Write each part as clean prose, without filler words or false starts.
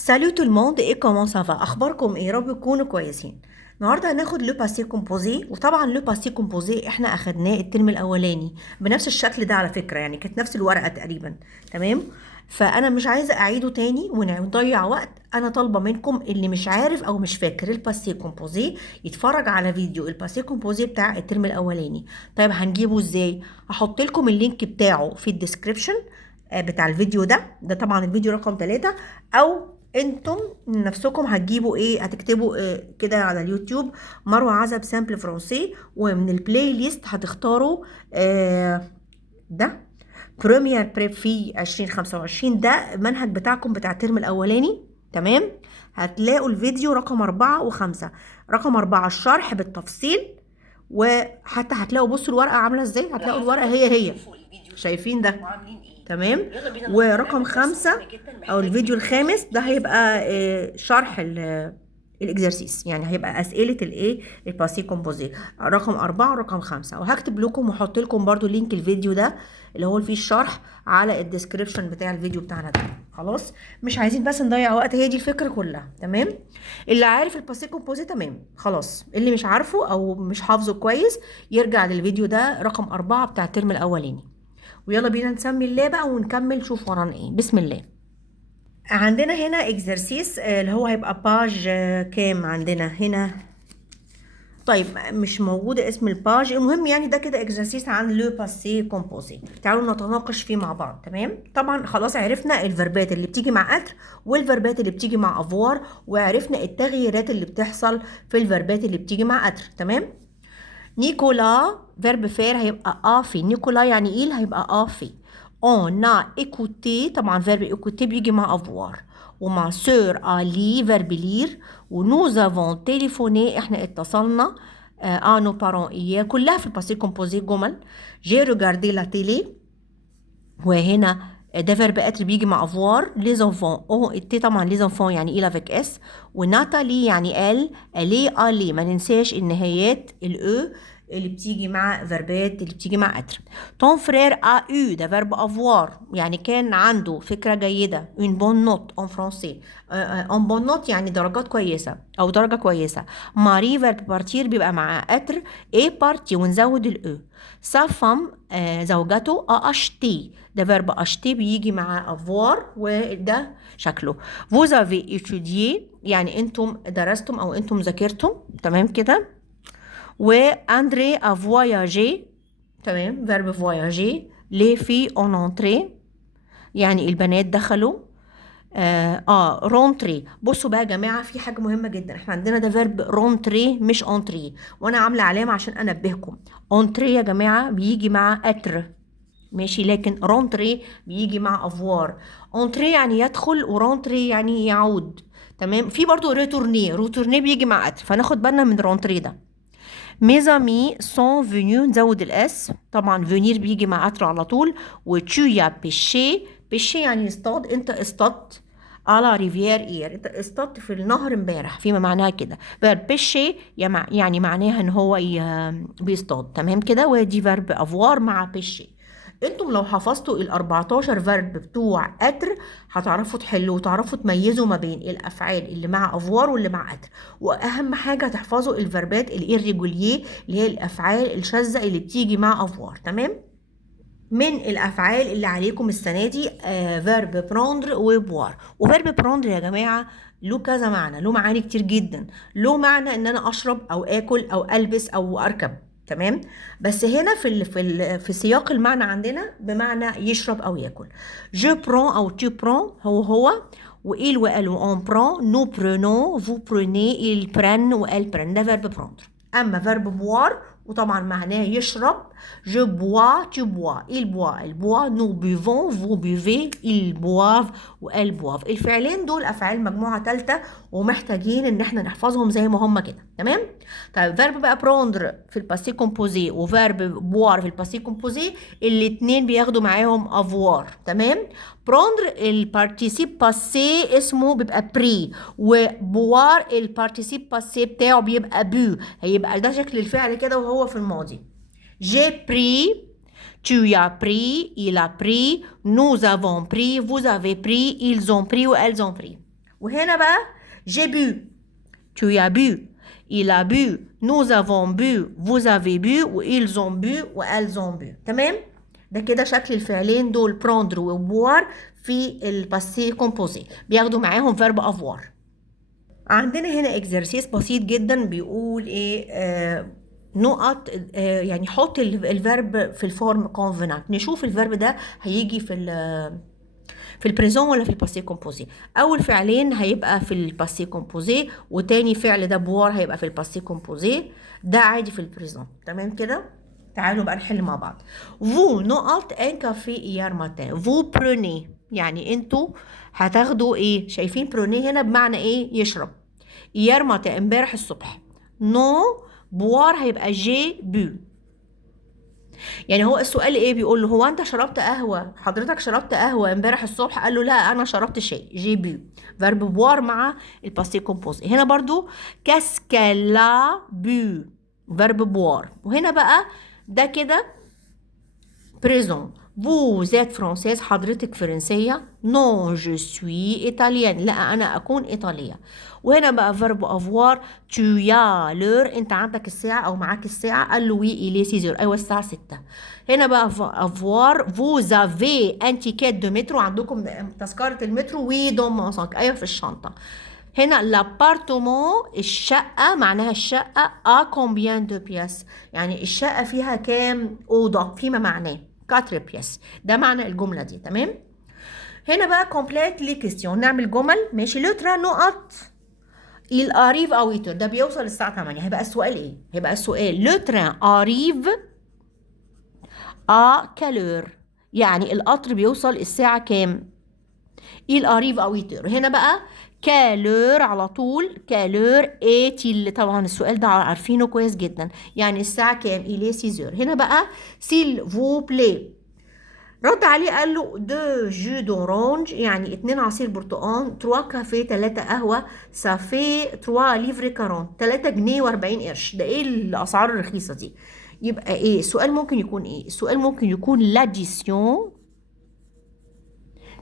سالو تو الموند ايه كومون سافا، اخباركم ايه؟ رب تكونوا كويسين. النهارده هناخد لو باسي كومبوزي، وطبعا لو باسي كومبوزي احنا اخدناه الترم الاولاني بنفس الشكل ده على فكره، يعني كانت نفس الورقه تقريبا. تمام. فانا مش عايزه اعيده تاني ونضيع وقت. انا طالبه منكم اللي مش عارف او مش فاكر الباسي كومبوزي يتفرج على فيديو الباسي كومبوزي بتاع الترم الاولاني. طيب هنجيبه ازاي؟ هحط لكم اللينك بتاعه في الديسكريبشن بتاع الفيديو ده طبعا الفيديو رقم 3. او انتم نفسكم هتجيبوا ايه، هتكتبوا إيه كده على اليوتيوب مروة عزب سامبل فرونسي، ومن البلاي ليست هتختاروا ده بريمير بريب في 2025. ده المنهج بتاعكم بتاع الترم الاولاني. تمام. هتلاقوا الفيديو رقم 4 و5. رقم 4 الشرح بالتفصيل، وحتى هتلاقوا بصوا الورقة عاملة ازاي، هتلاقوا الورقة هي شايفين ده. تمام. ورقم 5 او الفيديو الخامس ده هيبقى شرح الاكزرسيس، يعني هيبقى اسئله الايه الباسي كومبوزي. رقم 4 ورقم 5، وهكتب لكم واحط لكم برضو لينك الفيديو ده اللي هو فيه الشرح على الديسكريبشن بتاع الفيديو بتاعنا ده. خلاص، مش عايزين بس نضيع وقت، هي دي الفكره كلها. تمام. اللي عارف الباسي كومبوزي تمام خلاص، اللي مش عارفه او مش حافظه كويس يرجع للفيديو ده رقم 4 بتاع الترم الاولاني. ويلا بينا نسمي الله بقى ونكمل، شوف ورانا ايه. بسم الله. عندنا هنا اكزرسيس اللي هو هيبقى باج كام عندنا هنا؟ طيب مش موجودة اسم الباج، المهم يعني ده كده اكزرسيس عن لو باسي كومبوزي. تعالوا نتناقش فيه مع بعض. تمام. طبعا خلاص عرفنا الفيربات اللي بتيجي مع اتر والفيربات اللي بتيجي مع افوار، وعرفنا التغييرات اللي بتحصل في الفيربات اللي بتيجي مع اتر. تمام. نيكولا فيرب فير هيبقى افي. نيكولا يعني ايه؟ هيبقى افي. on a écouté، طبعا فيرب écouter بيجي مع avoir. ومع سور a لي فيرب لير. ونوز افون تليفوني احنا اتصلنا نو بارون اياه، كلها في الباسي كومبوزي جمل. جي ريجاردي لا تيلي، وهنا ده فيرب اتر بيجي مع افوار. لي زونفون او تي، طبعا لي زونفون يعني ايه افيك اس. وناتالي يعني ال الي الي، ما ننساش النهايات الاو اللي بتيجي مع فيربات اللي بتيجي مع اتر. طون فرير ا يو ده فيرب افوار، يعني كان عنده فكره جيده. اون بون نوت اون فرونسي. اون بون نوت يعني درجات كويسه او درجه كويسه. ماري فيرب بارتير بيبقى مع اتر اي بارتي ونزود الاو. sa femme زوجته اشتي، ده فيرب اشتي بيجي مع افوار، وده شكله. vous avez étudié يعني انتم درستم او انتم ذاكرتم. تمام كده. واندري a voyagé، تمام فيرب voyager. les filles ont entré يعني البنات دخلوا. رونتري. بصوا بقى يا جماعه، في حاجه مهمه جدا، احنا عندنا ده فيرب رونتري مش اونتري، وانا عامله علامه عشان انبهكم. اونتري يا جماعه بيجي مع اتر، ماشي، لكن رونتري بيجي مع افوار. اونتري يعني يدخل، ورونتري يعني يعود. تمام. في برضو ريتورني، روتورني بيجي مع اتر، فناخد بالنا من رونتري ده. mes amis sont venus نزود الاس، طبعا فينير بيجي مع اتر على طول. وتشو يا بيشي، بيشي يعني يصطاد، انت اصطدت على ريفيير اير، انت اصطدت في النهر امبارح، فيما معناها كده. فيرب بيشي يعني معناها ان هو بيصطاد. تمام كده. ودي فيرب افوار مع بيشي. انتم لو حفظتوا ال 14 فيرب بتوع اتر هتعرفوا تحلوا وتعرفوا تميزوا ما بين الافعال اللي مع افوار واللي مع اتر. واهم حاجه تحفظوا الفيربات الirrégulier اللي هي الافعال الشاذه اللي بتيجي مع افوار. تمام. من الافعال اللي عليكم السنه دي فيرب بروندر وبوار. وفيرب بروندر يا جماعه له كذا معنى، له معاني كتير جدا. له معنى ان انا اشرب او اكل او البس او اركب. تمام. بس هنا في سياق المعنى عندنا بمعنى يشرب او ياكل. جو برون او tu prends هو. وإل وأل وأون برون، نو برونون، فو بروني، إل برن وأل برن، ده فيرب بروندر. أما فيرب بوار وطبعا معناه يشرب. je bois tu bois il boit elle boit nous buvons vous buvez ils boivent وelles boivent. الفعلين دول افعال مجموعه ثالثه ومحتاجين ان احنا نحفظهم زي ما هم كده. تمام. طيب فيرب بقى بروندر في الباسي كومبوزي وفيرب بوار في الباسي كومبوزي، الاثنين بياخدوا معاهم افوار. تمام. بروندر البارتيسيب باسي اسمه بيبقى بري، وبوار البارتيسيب باسي بتاعه بيبقى بو. هيبقى ده شكل الفعل كده وهو في الماضي. J'ai pris, tu as pris, il a pris, nous avons pris, vous avez pris, ils ont pris ou elles ont pris. وهنا بقى j'ai bu tu as bu il a bu nous avons bu vous avez bu و ils ont bu و elles ont bu. تمام؟ ده كده شكل الفعلين دول prendre و boire في الباسي كومبوزي، بياخدوا معاهم فيرب افوار. عندنا هنا اكزرسيس بسيط جدا بيقول ايه نقط يعني حط الفيرب في الفورم كونفينانت. نشوف الفيرب ده هيجي في البريزون ولا في الباسي كومبوزي. اول فعلين هيبقى في الباسي كومبوزي، وتاني فعل ده بوار هيبقى في الباسي كومبوزي، ده عادي في البريزون. تمام كده؟ تعالوا بقى نحل مع بعض. vous نقط un café hier matin vous prenez يعني انتوا هتاخدوا ايه؟ شايفين prenez هنا بمعنى ايه؟ يشرب. hier matin امبارح الصبح. non boire هيبقى j'ai bu. يعني هو السؤال ايه؟ بيقول له هو انت شربت قهوه؟ حضرتك شربت قهوه امبارح الصبح؟ قال له لا انا شربت شاي. جي بي فيرب بوار مع الباسي كومبوزي. هنا برضو كاسكالا بو فيرب بوار. وهنا بقى ده كده بريزون. vous êtes française حضرتك فرنسية. non je suis italienne لا أنا أكون إيطالية. وهنا بقى فيرب افوار tu as l'heure انت عندك الساعة أو معاك الساعة. قال له oui il est 6 heures أيوة الساعة 6. هنا بقى افوار vous avez un ticket de métro عندكم تذكرة المترو. oui dans mon sac أيوة في الشنطة. هنا لابارتومون الشقة معناها الشقة à combien de pièces يعني الشقة فيها كام أوضة فيما معناه 4 بيس. ده معنى الجملة دي. تمام؟ هنا بقى كومبليت لي كيستيون نعمل جمل. ماشي لو تران نقط il arrive à 8 heures ده بيوصل الساعة 8. هيبقى السؤال ايه؟ هيبقى السؤال لو تران arrive à quelle heure يعني القطر بيوصل الساعة كام؟ il arrive à 8 heures. هنا بقى كالور على طول كالور ايتي طبعا السؤال ده عارفينه كويس جدا يعني الساعة كام؟ إليه 6 heures. هنا بقى سيل فو بلاي رد عليه قال له دو جو دورانج يعني 2 عصير برتقال 3 كافيه 3 قهوة سافي 3 ليفري 40 3 جنيه و40 قرش. ده ايه الأسعار الرخيصة دي؟ يبقى ايه السؤال ممكن يكون ايه؟ السؤال ممكن يكون لاديسيون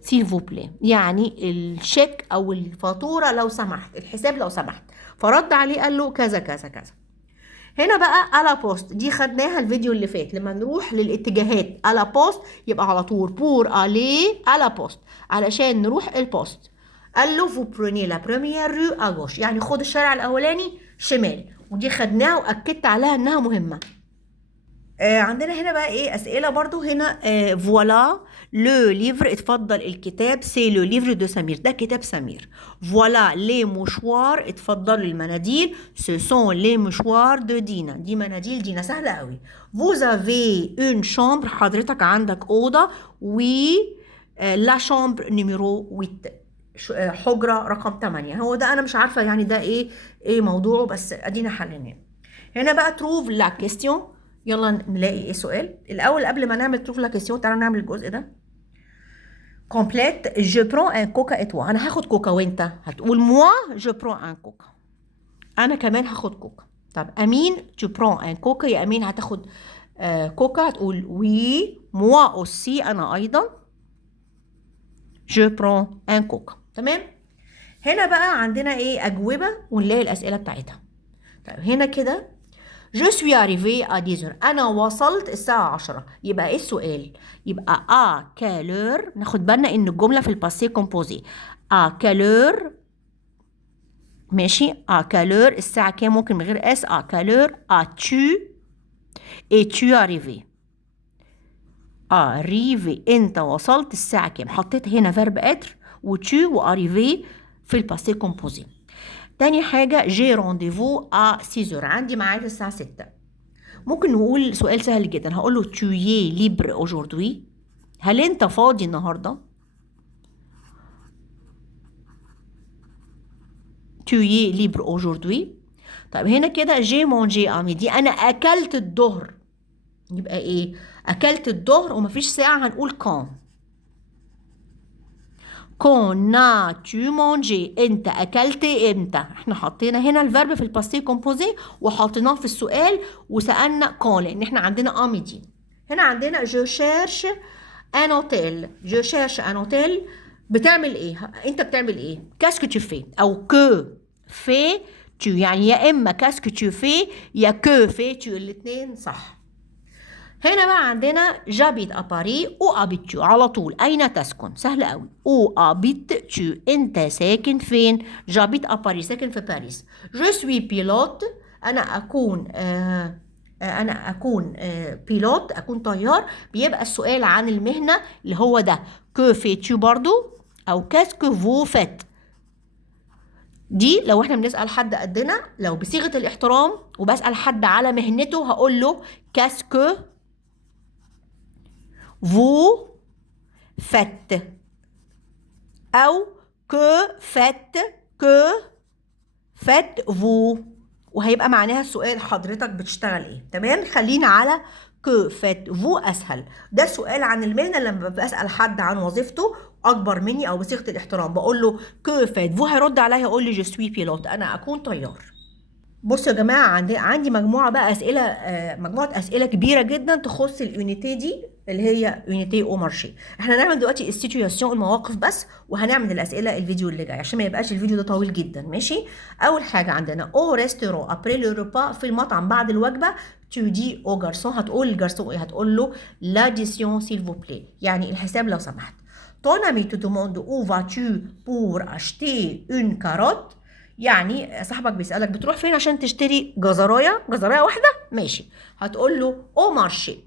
سيل فو بلاي يعني الشيك او الفاتوره لو سمحت الحساب لو سمحت. فرد عليه قال له كذا كذا كذا. هنا بقى الا بوست دي خدناها الفيديو اللي فات. لما نروح للاتجاهات الا بوست يبقى على طول بور الي الا بوست علشان نروح البوست. قال له فو بروني لا بروميير رو اغوش يعني خد الشارع الاولاني شمال. ودي خدناها واكدت عليها انها مهمه. عندنا هنا بقى ايه اسئله برضو. هنا فوالا لو ليفر اتفضل الكتاب سي لو ليفر دو سمير ده كتاب سمير. فوالا لي مشوار اتفضلوا المناديل سو سون لي مشوار دو دينا دي مناديل دينا. سهله قوي. فوز افي اون شامبر حضرتك عندك اوضه. وي لا شامبر نيميرو 8 حجره رقم 8. هو ده انا مش عارفه يعني ده ايه موضوعه بس ادينا حليناه. هنا بقى تروف لا كيستيون. يلا نلاقي ايه سؤال الاول قبل ما نعمل تروف لا كيستيون. تعالى نعمل الجزء ده كومبليت. جو برون ان كوكا اتوا انا هاخد كوكا وانت هتقول موا جو برون ان كوكا. انا كمان هاخد كوكا. طب امين جو برون ان كوكا يا امين هتاخد كوكا هتقول وي موا اوسي انا ايضا جو برون ان كوكا. تمام؟ هنا بقى عندنا ايه اجوبه ونلاقي الاسئله بتاعتها. طيب هنا كده Je suis arrivé à 10 heures أنا وصلت الساعة 10. يبقى إيه السؤال؟ يبقى à quelle heure ناخد بالنا إن الجملة في الباسي كومبوزي. à quelle heure ماشي à quelle heure الساعة كام ممكن من غير اس. à quelle heure as-tu es-tu arrivé arrivé أنت وصلت الساعة كام. حطيت هنا فيرب être و tu و arrivé في الباسي كومبوزي. تاني حاجة جي رونديفو à 6 heures عندي ميعاد الساعة 6. ممكن نقول سؤال سهل جدا. هقول له tu es libre aujourd'hui هل انت فاضي النهارده؟ tu es libre aujourd'hui. طيب هنا كده جي مونجي à midi انا اكلت الظهر. يبقى ايه؟ اكلت الظهر ومفيش ساعة هنقول كان. كون as-tu mangé انت اكلت امتى. احنا حطينا هنا الفيرب في الباسي كومبوزي وحطيناه في السؤال وسالنا كون لان احنا عندنا اميدي. هنا عندنا جو شيرش ان اوتيل. جو شيرش ان اوتيل بتعمل ايه؟ انت بتعمل ايه؟ كاسكو تو في او كو في تو، يعني يا اما كاسكو تو في يا كو في تو، الاثنين صح. هنا بقى عندنا جابيت اباري او ابيت تو، على طول اين تسكن؟ سهل قوي. او ابيت تو، انت ساكن فين؟ جابيت اباري، ساكن في باريس. جو سوي بيلوت، انا اكون انا اكون بيلوت، اكون طيار. بيبقى السؤال عن المهنه اللي هو ده كو في تو برضو، او كاسكو فو فات. دي لو احنا بنسأل حد قدنا، لو بصيغة الاحترام وبسأل حد على مهنته هقول له كاسكو فو فات، او كو فات، كو فات فو، وهيبقى معناها السؤال حضرتك بتشتغل ايه. تمام، خلينا على كو فات فو اسهل. ده سؤال عن المهنه لما بسال حد عن وظيفته اكبر مني او بصيغه الاحترام، بقول له كو فات فو، هيرد عليا يقول لي جو سوي بيلوت، انا اكون طيار. بصوا يا جماعة، عندي مجموعة بقى أسئلة، مجموعة أسئلة كبيرة جدا تخص اليونيتي دي اللي هي يونيتي او مارشي. احنا هنعمل دلوقتي السيتوياسيون، المواقف بس، وهنعمل الأسئلة الفيديو اللي جاي عشان ما يبقاش الفيديو ده طويل جدا. ماشي. أول حاجة عندنا او ريستورون ابري لو روبا، في المطعم بعد الوجبة. تو دي او جارسون، هتقول للجارسون ايه؟ هتقول له لاديسيون سيل فو بلي، يعني الحساب لو سمحت. ton ami te demande où vas-tu pour acheter une carotte، يعني صاحبك بيسألك بتروح فين عشان تشتري جزراية واحدة. ماشي، هتقول له او مارشي.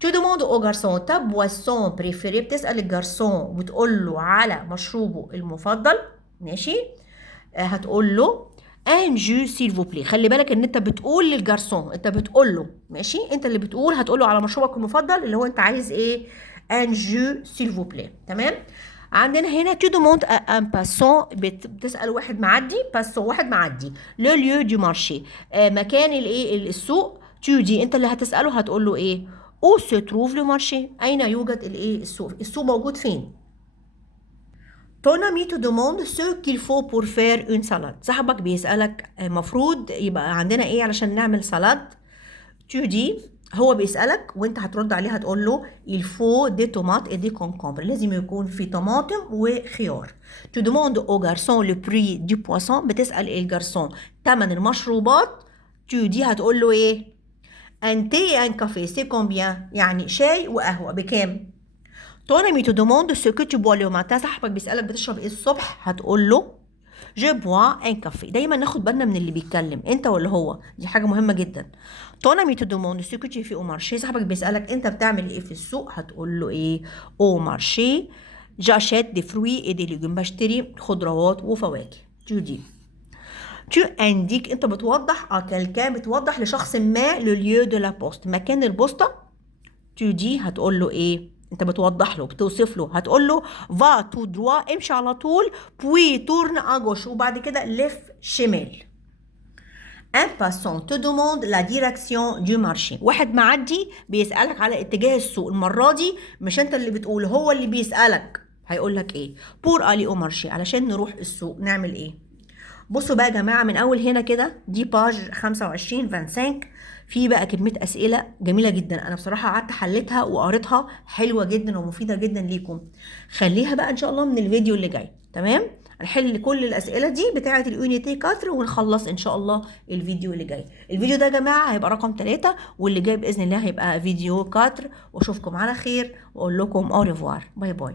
تو دوموند او جارسون تا بواسون بريفيري، بتسأل الجارسون وبتقول له على مشروبه المفضل. ماشي. هتقول له ان جو سيل فو بلي، خلي بالك ان انت بتقول للجارسون، انت بتقول له ماشي، انت اللي بتقول، هتقول له على مشروبك المفضل اللي هو انت عايز ايه، ان جو سيل فو بلي. تمام. عندنا هنا تو دوموند ان باسون، بتسال واحد معدي، باسون واحد معدي، لو ليو دو مارشي، مكان الايه السوق. تو دي انت اللي هتساله، هتقول له ايه، او سو تروف لو مارشي، اين يوجد الايه السوق، السوق موجود فين. Ton ami te demande ce qu'il faut pour faire une salade، صاحبك بيسألك المفروض يبقى عندنا ايه علشان نعمل سلاد. tu dis، هو بيسألك وانت هترد عليه هتقول له il faut des tomates et des concombres، لازم يكون في طماطم وخيار. tu demandes au garçon le prix du poisson، بتسأل الجرسون تمن المشروبات. tu dis، هتقول له ايه، un thé et un café c'est combien، يعني شاي وقهوة بكام. ton ami te demande ce que tu bois le matin، صاحبك بيسألك بتشرب ايه الصبح، هتقول له je bois un café. دايما ناخد بالنا من اللي بيتكلم، انت ولا هو، دي حاجة مهمة جدا. ton ami te demande ce que tu fais au marché، صاحبك بيسألك انت بتعمل ايه في السوق، هتقول له ايه، au marché j'achète des fruits et des légumes، بشتري خضروات وفواكه. tu dis، tu indiques، انت بتوضح quelqu'un، بتوضح لشخص ما le lieu de la poste، مكان البوسطة. tu dis، هتقول له ايه، انت بتوضح له بتوصف له، هتقول له va tout droit، امشي على طول، puis tourne à gauche، وبعد كده لف شمال. un passant te demande la direction du marché، واحد معدي بيسألك على اتجاه السوق، المرة دي مش انت اللي بتقول، هو اللي بيسألك. هيقول لك ايه، pour aller au marché، علشان نروح السوق نعمل ايه. بصوا بقى يا جماعة، من أول هنا كده دي باج 25 25، في بقى كمية أسئلة جميلة جدا، أنا بصراحة قعدت حليتها وقريتها، حلوة جدا ومفيدة جدا ليكم. خليها بقى إن شاء الله من الفيديو اللي جاي. تمام، نحل كل الأسئلة دي بتاعة اليونيتي 4 ونخلص إن شاء الله الفيديو اللي جاي. الفيديو ده يا جماعة هيبقى رقم 3، واللي جاي بإذن الله هيبقى فيديو 4. وأشوفكم على خير وأقول لكم أو ريفوار، باي باي.